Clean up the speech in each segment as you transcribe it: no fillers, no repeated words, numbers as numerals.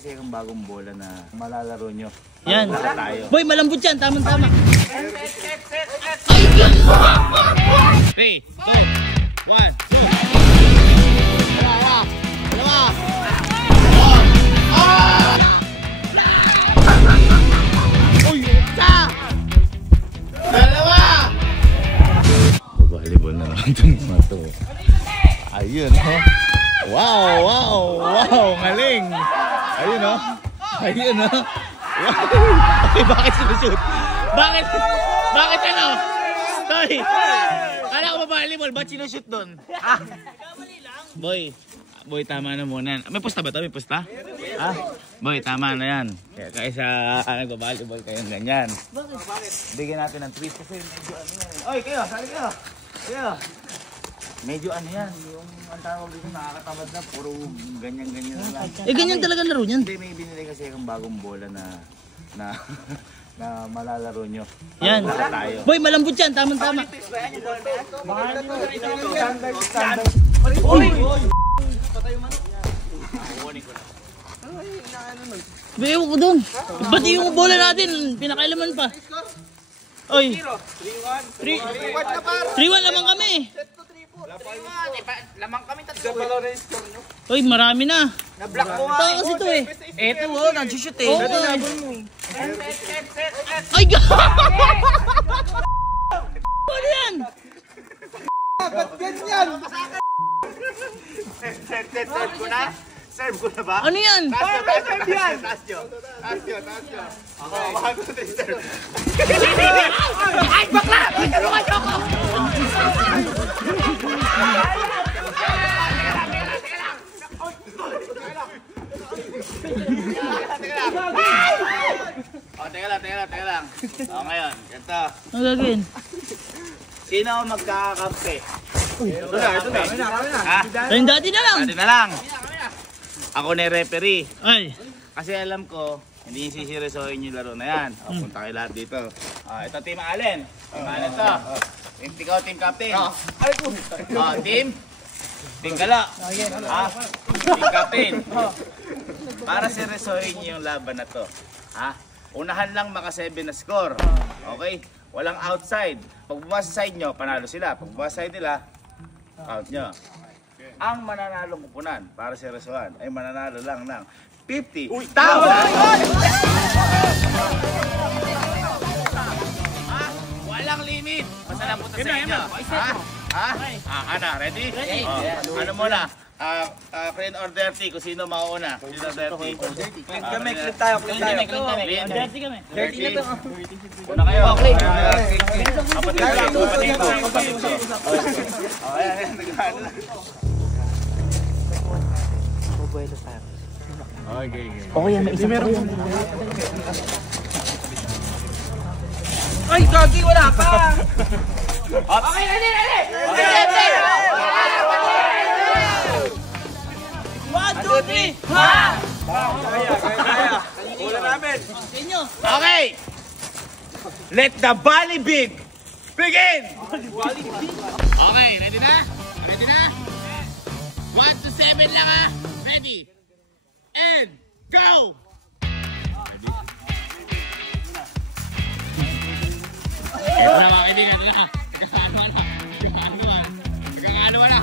kasi akong bagong bola na malalaro nyo. Yan. Tayo. Boy, malambot yan. Tama-tama. 3, 2, 1, go! Volleyball na naman itong mga to. Ayun, oh. Wow, ngaling. Ayun, oh. Ayun, oh. Wow. Okay, bakit sinushoot? Bakit ano? Sorry. Kala ko ba volleyball? Ba't sinushoot doon? Boy, tama na muna. May pusta ba ito? May pusta? Boy, tama na yan. Kaysa nag-volleyball kayong ganyan. Bigyan natin ng twist kasi medyo ano yan. Oy, kayo, sali kayo. Medyo ano yan, yung ang tawag dito nakakatamad na, puro ganyan-ganyan na lang. Ganyan talaga laro niyan. Hindi, may binili kasi akong bagong bola na malalaro nyo. Yan. Tayo. Boy, malambot yan. Tama-tama. Bewo ko doon. Ba't yung bola natin? Pinakailaman pa. Oy. 3-1 naman kami. Lamang kami tatlo. Oy, marami na. Na-block ko nga. Tayo kasi ito eh. Eto oh, nag-shoot eh. Ay, ano yan? Ba't ganyan? Serve ko na? Serve ko na ba? Ano yan? Taas nyo. Ako, mahal ko na serve. Ay, bakla! Tulungan nyo ako! Teka lang. O ngayon, ganito. Ang gagawin? Sino ang magkakakampi? Ito na. Tayong dati na lang. Dati na lang. Ako na yung referee. Ay. Kasi alam ko, hindi sisiresohin yung laro na yan. O, punta kayo lahat dito. Ito Team Allen. Team Allen to. Ikaw, Team Captain. Team Gala. Team Captain. Para siresohin nyo yung laban na to. Unahan lang maka 7 na score. Okay? Walang outside. Pag bumasa side nyo, panalo sila. Pag bumasa side nila, count nyo. Ang mananalong kupunan para sa resuan ay mananalo lang ng 50,000! Walang limit! Basta lang punta sa inyo. Ana, ready? Ready. Ano muna? Clean or dirty, kung sino mauuna. Clean or dirty? Clean kami, clean tayo. Dirty kami. Dirty na to. Una kayo. Okay. Kapatid ko. Ayan, nag-ano na. Okay. Okay yan, may isang ko yan. Ay, Gagi, wala pa! Okay, ready! Okay. 1, 2, 3! Ha! Kaya. Wala namin. Inyo. Okay! Let the volley big begin! Okay, ready na? 1 to 7 lang ha! Ready? And go! Ito na mga kaibigan, ito na. Nagkakaano na.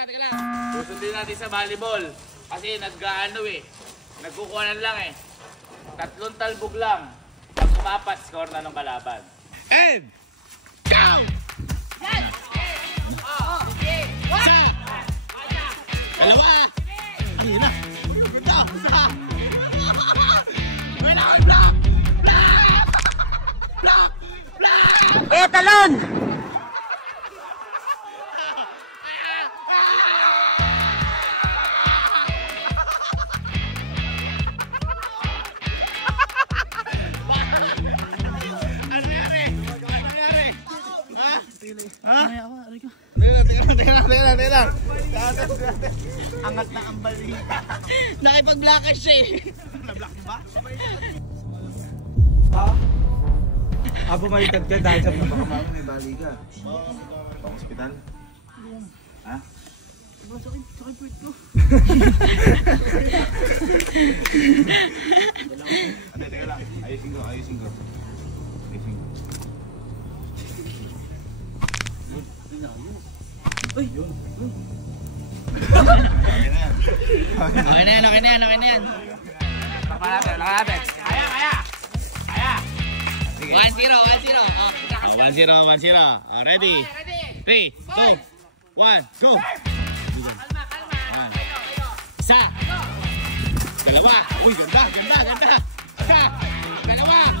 Teka lang. Susundin natin sa volleyball. Kasi nag-ano nagkukuhanan lang 3 talbog lang. Pag umapat, score na ng kalaban. And go! Yan! Isa! Dalawa! Ang hina! Isa! Block! Talon! Aray ka. Teka lang. Angat na ang balita. Nakipag-blackers siya eh. Na-block mo ba? Bumaliktad ka dahil sa Baka mami may bali ka. Pang hospital? Ha? Sakit point ko. Teka lang. Ayusin ko. Uy! Okay na yan. Laka natin. Kaya! 1-0. Oh. 1-0. Ready? 3, 2, 1, go! Isa! Dalawa! Uy, ganda! Isa! Dalawa!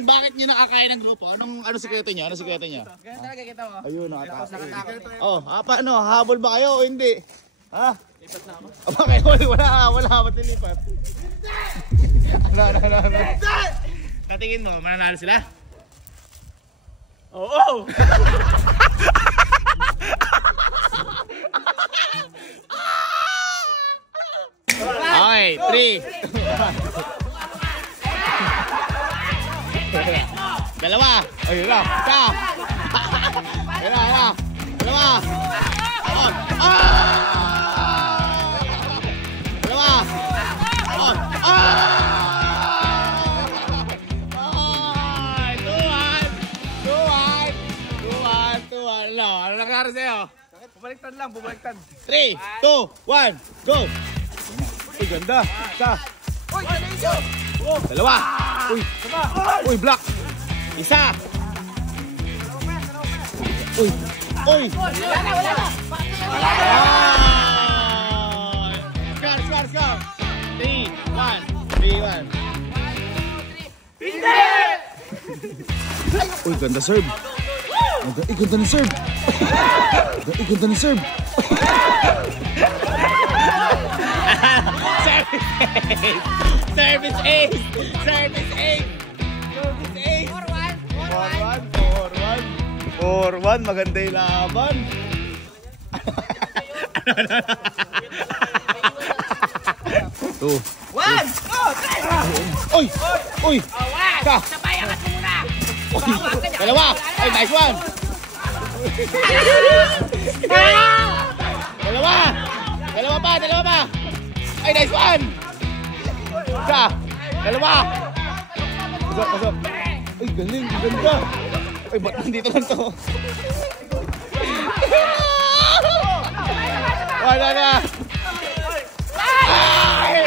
Bakit nyo nakakaya ng grupo? Ano sikreto niya? Ganun talaga kita mo. Ayun, nakatakot. Paano? Habol ba kayo o hindi? Ha? Lipat na ako. Bakit? Wala. Ba't nilipat? Ano? Natingin mo, mananalo sila? Oo! Okay, 3. Dalawa. Ayun lang. Isa. Ayun lang. Dalawa. On. Dalawa. On. 2-1. Ano nangyari sa'yo? Bumaliktad. 3, 2, 1, go! Uy, ganda. Isa. Uy, Tanisyo! Dalawa. Uy, block. Isa. Uy. Wala na! Score. 3-1. Hindi! Uy, ganda serve. Ganda ng serve. Ganda ng serve. Service 8. 4-1. Maganda yung laban. Two. 1! Uy! Ka! Sabayan ka muna! Dalawa! Ay, nice one! Dalawa pa! Ay, nice one! Isa! Dalawa! Pasok! Ay, galing! Ganda! Ay, ba't nandito lang to? Wala na! Ay!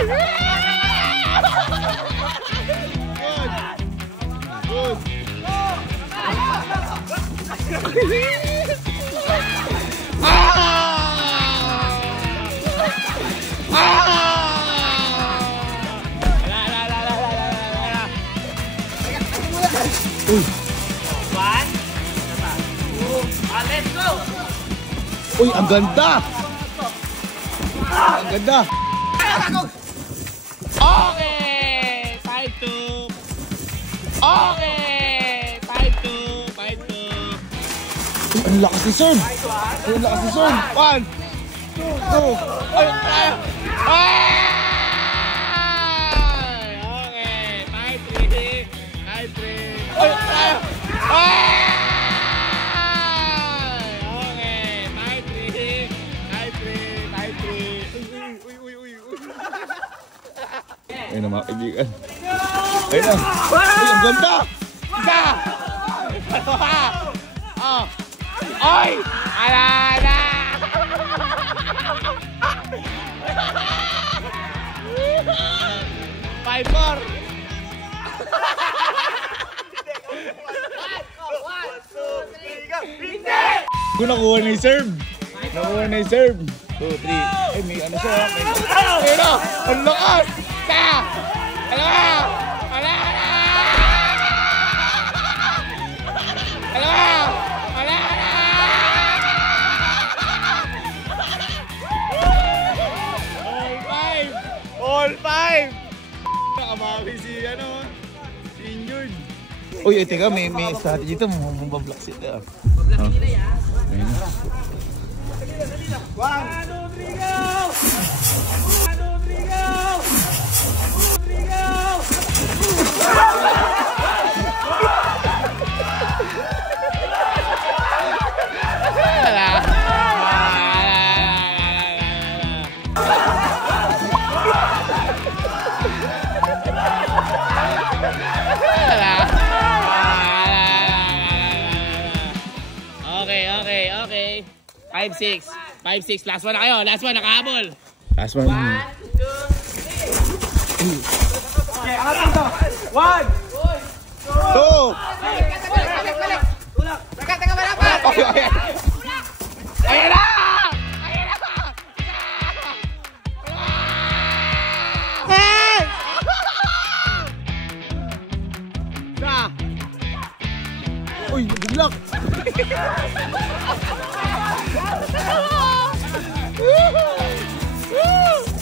Good! Uy! 1, 2, let's go! Uy, ang ganda! Ang ganda! Okay! 5-2! Okay! 5-2! Uy, ang lakas ni Son! Ay, ang lakas ni Son! 1, 2, ay! Okay! 5-3! Ay! Okay! 5-3! Ayun na mga kaibigan. Ayun na! Ay, ang ganda! Isa! Dalawa! Oh! Ay! Ala na! Five more! Kung nakuha na yung serve! 2, 3. Ay, may ano siya. Ayun na! Ang lakas! Ka! Dalawa! Wala na! Dalawa! Wala na! All 5! Nakabawi si ano, si Injured. Uy, teka, may strategy dito, mabablock sila. Ayun na. Okay. 5-6. 5-6. Last one na kayo. Last one, nakahabol. Last one. 1, 2, 3. Okay, angat ito. 1. 2. Teka, malapat. Okay. Ayan na! Uy, biglang!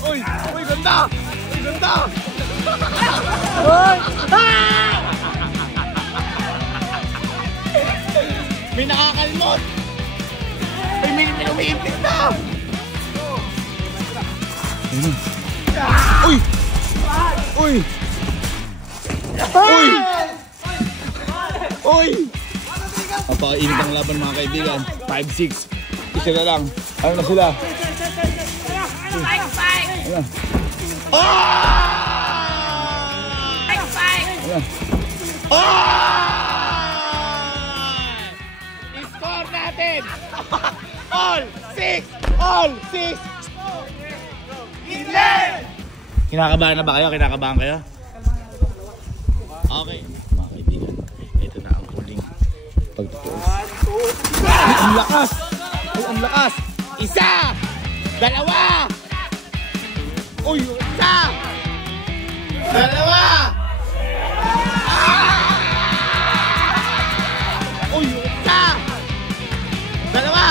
Uy, ganda! Uy, ganda! May nakakalmot! May umiipit na! Uy! Uy! Uy! Uy! Napakainit ang laban mga kaibigan. 5-6. Isa na lang. Ano na sila? Ayan. Ayan. I-score natin! All 6! All 6! Kinakabahan na ba kayo? Kinakabahan kayo? Okay. Mga kaibigan, ito na ang huling pagtutuos. Ay, ang lakas! Ay, ang lakas! Isa! Dalawa! Uy, isa! Dalawa! Uy, isa! Dalawa!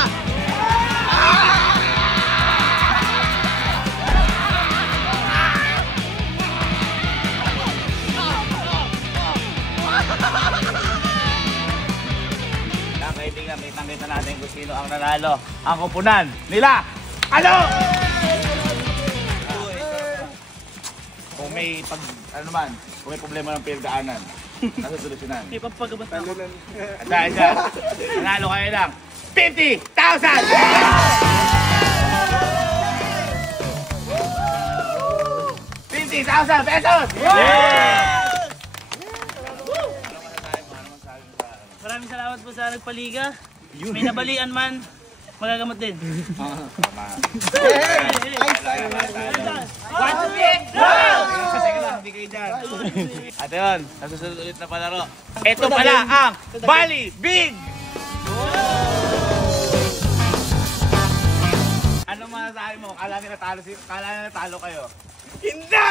Kaibigan, may tangkita natin kung sino ang nanalo. Ang kupunan nila. Ano? Kung may kung may problema ng pinagdaanan, nasusolusyonan. Hindi pa pagabas na. Dahil dyan, nanalo kayo ng 50,000! 50,000 pesos! Maraming salamat po sa nagpaliga. May nabalian man, magagamot din. Hindi kayo dyan. At yun, nasusunod ulit na palaro. Ito pala ang Bali Big! Ano masasabi mo? Kala nila talo kayo? Hindi!